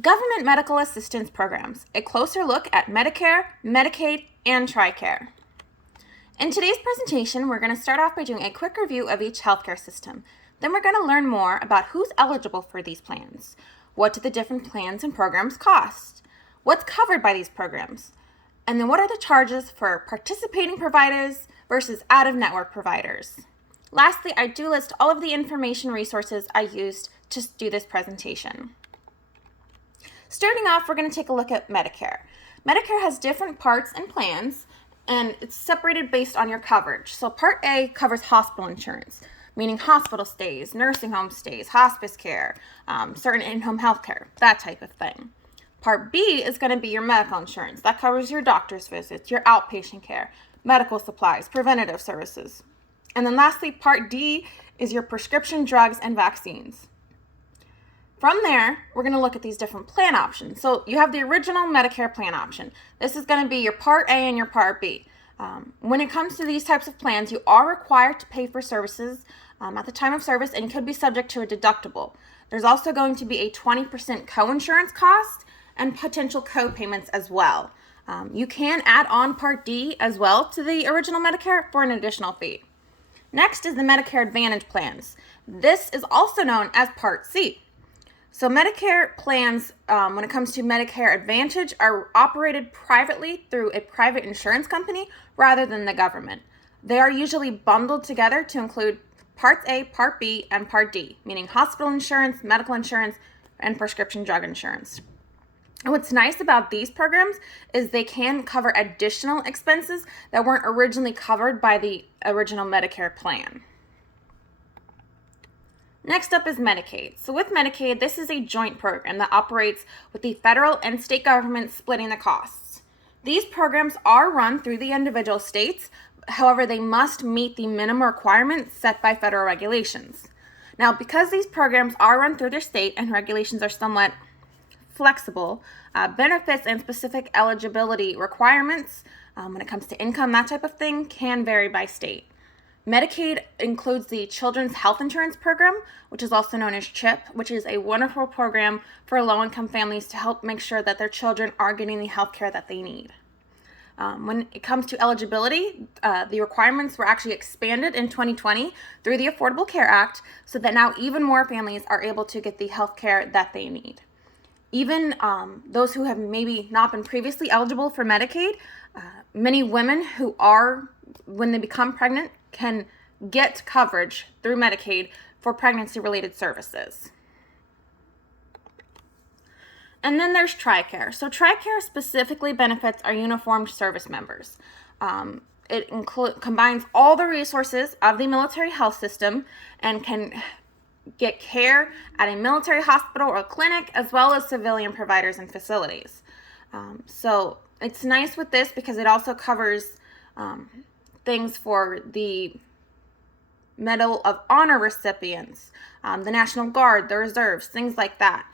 Government Medical Assistance Programs, a closer look at Medicare, Medicaid, and TRICARE. In today's presentation, we're going to start off by doing a quick review of each healthcare system. Then we're going to learn more about who's eligible for these plans. What do the different plans and programs cost? What's covered by these programs? And then what are the charges for participating providers versus out-of-network providers? Lastly, I do list all of the information resources I used to do this presentation. Starting off, we're going to take a look at Medicare. Medicare has different parts and plans, and it's separated based on your coverage. So Part A covers hospital insurance, meaning hospital stays, nursing home stays, hospice care, certain in-home health care, that type of thing. Part B is going to be your medical insurance. That covers your doctor's visits, your outpatient care, medical supplies, preventative services. And then lastly, Part D is your prescription drugs and vaccines. From there, we're going to look at these different plan options. So you have the original Medicare plan option. This is going to be your Part A and your Part B. When it comes to these types of plans, you are required to pay for services at the time of service and could be subject to a deductible. There's also going to be a 20% co-insurance cost and potential co-payments as well. You can add on Part D as well to the original Medicare for an additional fee. Next is the Medicare Advantage plans. This is also known as Part C. So Medicare plans, when it comes to Medicare Advantage, are operated privately through a private insurance company rather than the government. They are usually bundled together to include Parts A, Part B, and Part D, meaning hospital insurance, medical insurance, and prescription drug insurance. And what's nice about these programs is they can cover additional expenses that weren't originally covered by the original Medicare plan. Next up is Medicaid. So with Medicaid, this is a joint program that operates with the federal and state governments splitting the costs. These programs are run through the individual states. However, they must meet the minimum requirements set by federal regulations. Now, because these programs are run through their state and regulations are somewhat flexible, benefits and specific eligibility requirements when it comes to income, that type of thing, can vary by state. Medicaid includes the Children's Health Insurance Program, which is also known as CHIP, which is a wonderful program for low-income families to help make sure that their children are getting the health care that they need. When it comes to eligibility, the requirements were actually expanded in 2020 through the Affordable Care Act so that now even more families are able to get the health care that they need. Even those who have maybe not been previously eligible for Medicaid, many women who are, when they become pregnant, can get coverage through Medicaid for pregnancy-related services. And then there's TRICARE. So TRICARE specifically benefits our uniformed service members. It combines all the resources of the military health system and can get care at a military hospital or clinic, as well as civilian providers and facilities. So it's nice with this because it also covers things for the Medal of Honor recipients, the National Guard, the reserves, things like that.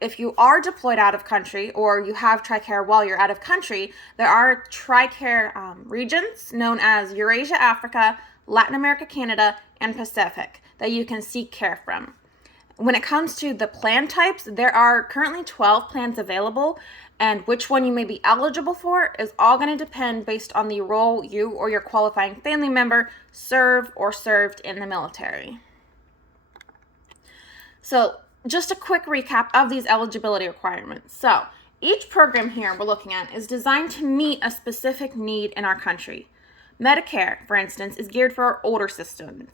If you are deployed out of country or you have TRICARE while you're out of country, there are TRICARE regions known as Eurasia, Africa, Latin America, Canada, and Pacific that you can seek care from. When it comes to the plan types, there are currently 12 plans available, and which one you may be eligible for is all going to depend based on the role you or your qualifying family member served in the military. So just a quick recap of these eligibility requirements. So each program here we're looking at is designed to meet a specific need in our country. Medicare, for instance, is geared for our older citizens.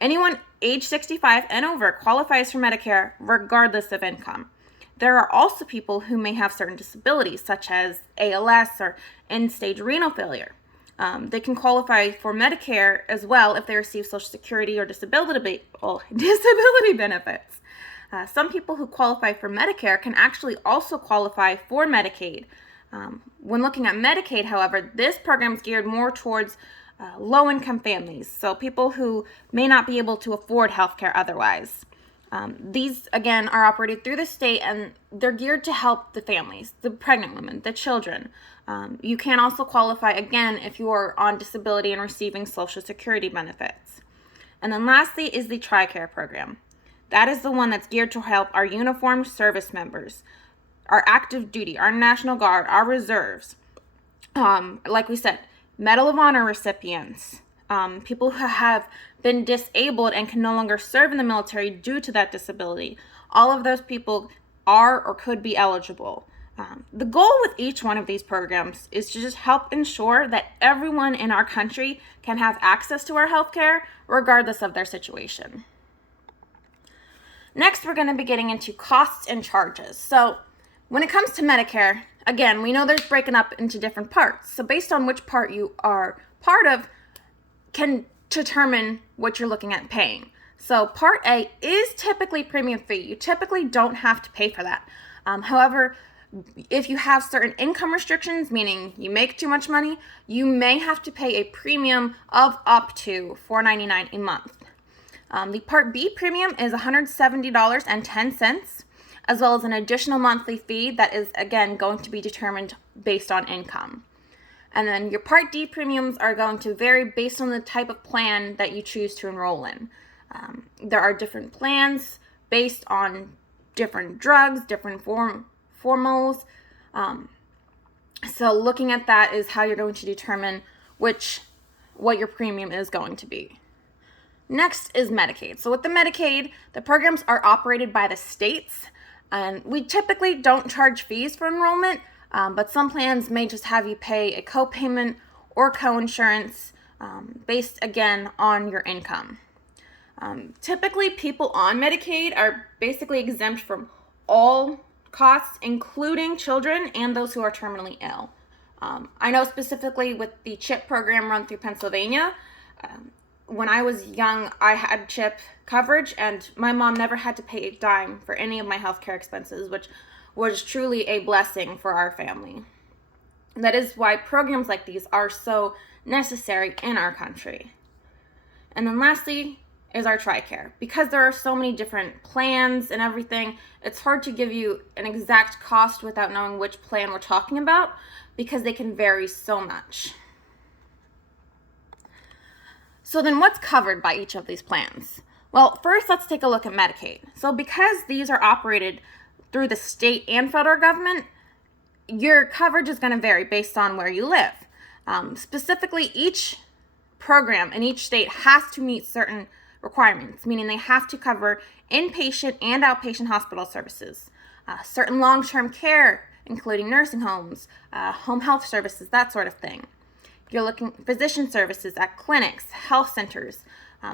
Anyone age 65 and over qualifies for Medicare regardless of income. There are also people who may have certain disabilities, such as ALS or end-stage renal failure. They can qualify for Medicare as well if they receive Social Security or disability benefits. Some people who qualify for Medicare can actually also qualify for Medicaid. When looking at Medicaid, however, this program is geared more towards low-income families, so people who may not be able to afford health care otherwise. These, again, are operated through the state, and they're geared to help the families, the pregnant women, the children. You can also qualify, again, if you are on disability and receiving Social Security benefits. And then lastly is the TRICARE program. that is the one that's geared to help our uniformed service members, our active duty, our National Guard, our reserves. Like we said, Medal of Honor recipients, people who have been disabled and can no longer serve in the military due to that disability. All of those people are or could be eligible. The goal with each one of these programs is to just help ensure that everyone in our country can have access to our healthcare regardless of their situation. Next, we're going to be getting into costs and charges. So when it comes to Medicare, again, we know there's breaking up into different parts. So based on which part you are part of can determine what you're looking at paying. So Part A is typically premium free. You typically don't have to pay for that. However, if you have certain income restrictions, meaning you make too much money, you may have to pay a premium of up to $4.99 a month. The Part B premium is $170.10, as well as an additional monthly fee that is, again, going to be determined based on income. And then your Part D premiums are going to vary based on the type of plan that you choose to enroll in. There are different plans based on different drugs, different formals. So looking at that is how you're going to determine what your premium is going to be. Next is Medicaid. So with the Medicaid, the programs are operated by the states, and we typically don't charge fees for enrollment, but some plans may just have you pay a co-payment or co-insurance based, again, on your income. Typically, people on Medicaid are basically exempt from all costs, including children and those who are terminally ill. I know specifically with the CHIP program run through Pennsylvania, when I was young, I had CHIP coverage, and my mom never had to pay a dime for any of my healthcare expenses, which was truly a blessing for our family. That is why programs like these are so necessary in our country. And then lastly is our TRICARE. Because there are so many different plans and everything, it's hard to give you an exact cost without knowing which plan we're talking about, because they can vary so much. So then what's covered by each of these plans? Well, first let's take a look at Medicaid. So because these are operated through the state and federal government, your coverage is going to vary based on where you live. Specifically, each program in each state has to meet certain requirements, meaning they have to cover inpatient and outpatient hospital services, certain long-term care, including nursing homes, home health services, that sort of thing. You're looking at physician services at clinics, health centers,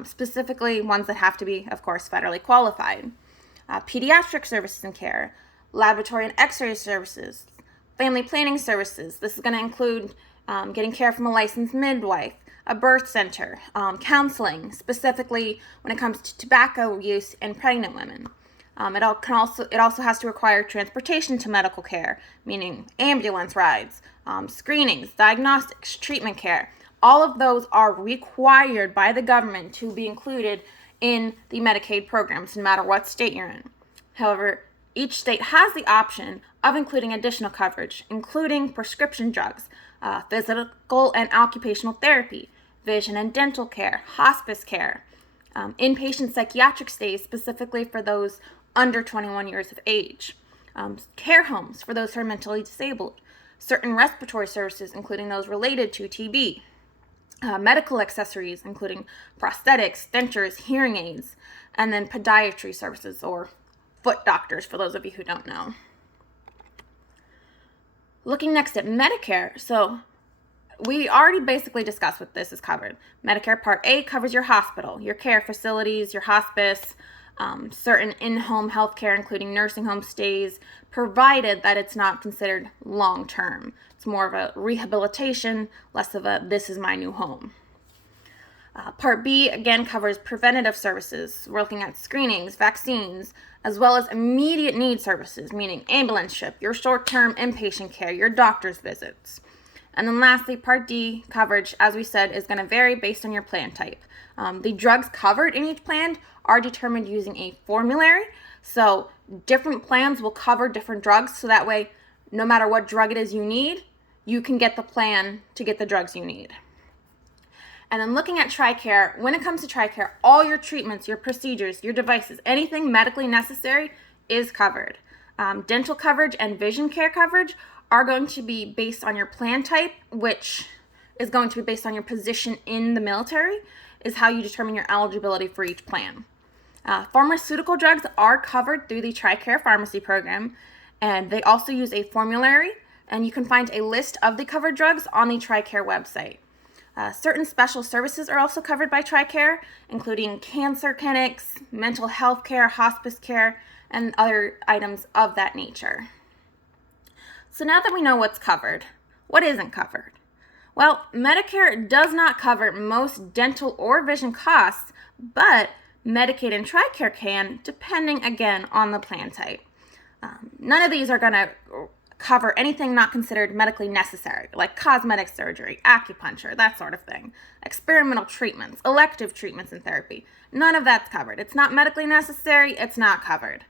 specifically ones that have to be, of course, federally qualified. Pediatric services and care, laboratory and x-ray services, family planning services. This is going to include getting care from a licensed midwife, a birth center, counseling, specifically when it comes to tobacco use in pregnant women. It also has to require transportation to medical care, meaning ambulance rides, screenings, diagnostics, treatment care. All of those are required by the government to be included in the Medicaid programs, no matter what state you're in. However, each state has the option of including additional coverage, including prescription drugs, physical and occupational therapy, vision and dental care, hospice care, inpatient psychiatric stays specifically for those under 21 years of age, care homes for those who are mentally disabled, certain respiratory services, including those related to TB, medical accessories, including prosthetics, dentures, hearing aids, and then podiatry services, or foot doctors, for those of you who don't know. Looking next at Medicare, so we already basically discussed what this is covered. Medicare Part A covers your hospital, your care facilities, your hospice, certain in-home health care, including nursing home stays, provided that it's not considered long-term. It's more of a rehabilitation, less of a this is my new home. Part B, again, covers preventative services. We're looking at screenings, vaccines, as well as immediate need services, meaning ambulance ship, your short-term inpatient care, your doctor's visits. And then lastly, Part D coverage, as we said, is going to vary based on your plan type. The drugs covered in each plan are determined using a formulary. So different plans will cover different drugs, so that way, no matter what drug it is you need, you can get the plan to get the drugs you need. And then looking at TRICARE, when it comes to TRICARE, all your treatments, your procedures, your devices, anything medically necessary is covered. Dental coverage and vision care coverage are going to be based on your plan type, which is going to be based on your position in the military, is how you determine your eligibility for each plan. Pharmaceutical drugs are covered through the TRICARE pharmacy program, and they also use a formulary, and you can find a list of the covered drugs on the TRICARE website. Certain special services are also covered by TRICARE, including cancer clinics, mental health care, hospice care, and other items of that nature. So now that we know what's covered, what isn't covered? Well, Medicare does not cover most dental or vision costs, but Medicaid and TRICARE can, depending again on the plan type. None of these are going to cover anything not considered medically necessary, like cosmetic surgery, acupuncture, that sort of thing, experimental treatments, elective treatments and therapy. None of that's covered. It's not medically necessary, it's not covered.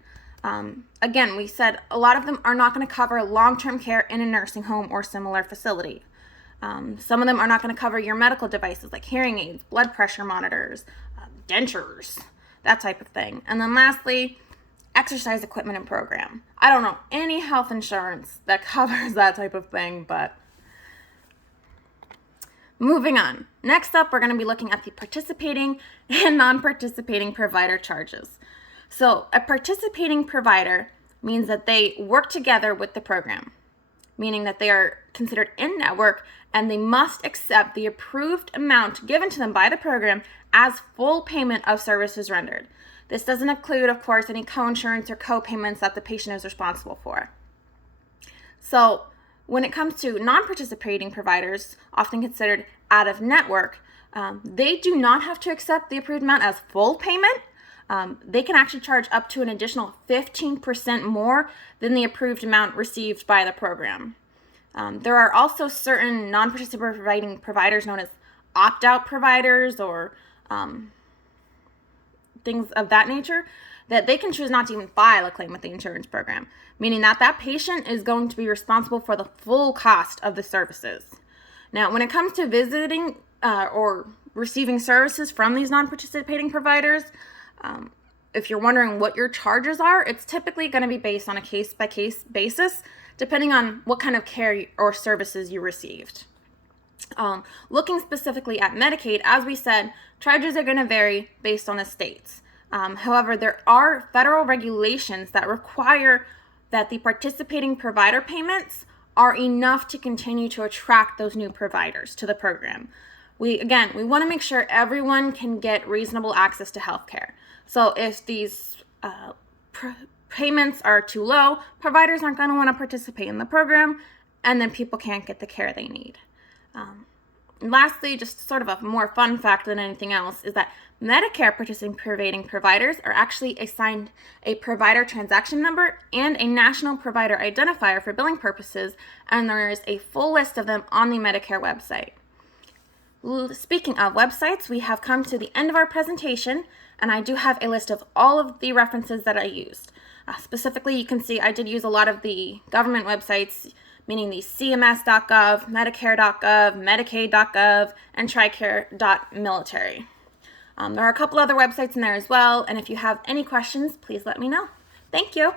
Again, we said a lot of them are not going to cover long-term care in a nursing home or similar facility. Some of them are not going to cover your medical devices like hearing aids, blood pressure monitors, dentures, that type of thing. And then lastly, exercise equipment and program. I don't know any health insurance that covers that type of thing, but moving on. Next up, we're going to be looking at the participating and non-participating provider charges. So a participating provider means that they work together with the program, meaning that they are considered in-network and they must accept the approved amount given to them by the program as full payment of services rendered. This doesn't include, of course, any co-insurance or co-payments that the patient is responsible for. So when it comes to non-participating providers, often considered out-of-network, they do not have to accept the approved amount as full payment. They can actually charge up to an additional 15% more than the approved amount received by the program. There are also certain non-participating providers known as opt-out providers or things of that nature, that they can choose not to even file a claim with the insurance program, meaning that that patient is going to be responsible for the full cost of the services. Now, when it comes to visiting or receiving services from these non-participating providers, if you're wondering what your charges are, it's typically going to be based on a case-by-case basis, depending on what kind of care or services you received. Looking specifically at Medicaid, as we said, charges are going to vary based on the states. However, there are federal regulations that require that the participating provider payments are enough to continue to attract those new providers to the program. We want to make sure everyone can get reasonable access to healthcare. So if these payments are too low, providers aren't going to want to participate in the program, and then people can't get the care they need. Lastly, just sort of a more fun fact than anything else, is that Medicare participating providers are actually assigned a provider transaction number and a national provider identifier for billing purposes, and there is a full list of them on the Medicare website. Speaking of websites, we have come to the end of our presentation, and I do have a list of all of the references that I used. Specifically, you can see I did use a lot of the government websites, meaning the CMS.gov, Medicare.gov, Medicaid.gov, and TRICARE.military. There are a couple other websites in there as well, and if you have any questions, please let me know. Thank you.